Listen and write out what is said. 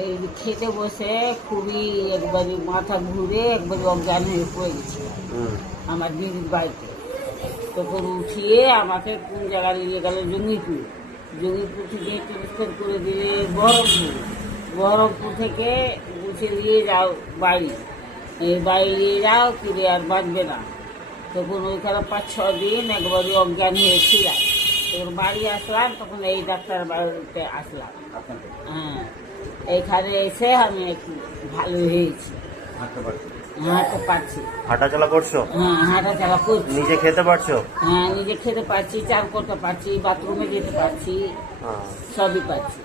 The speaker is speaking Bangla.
এই খেতে বসে খুবই একবারে মাথা ঘুরে একবারে অজ্ঞান হয়ে পড়ে গেছে আমার দিদির বাড়িতে। তখন উঠিয়ে আমাকে কোন জায়গায় নিয়ে গেল, জঙ্গিপুর। জঙ্গিপুর থেকে ট্রান্সফার করে দিলে বহরমপুর। বহরমপুর থেকে উঠে নিয়ে যাও বাড়ি, এই বাড়ি নিয়ে যাও, কিনে আর বাঁচবে না। তখন ওইখানে 5-6 দিন একবারে অজ্ঞান হয়েছিলাম। তখন বাড়ি আসলাম, তখন এই ডাক্তার বাড়িতে আসলাম। হ্যাঁ, এইখানে এসে আমি একটু ভালো হয়েছি, হাঁটতে পারছি। হাঁটাচলা করছো? হ্যাঁ, হাঁটাচলা করছি। নিজে খেতে পারছো? হ্যাঁ, নিজে খেতে পারছি, চান করতে পারছি, বাথরুমে যেতে পারছি, সবই পারছি।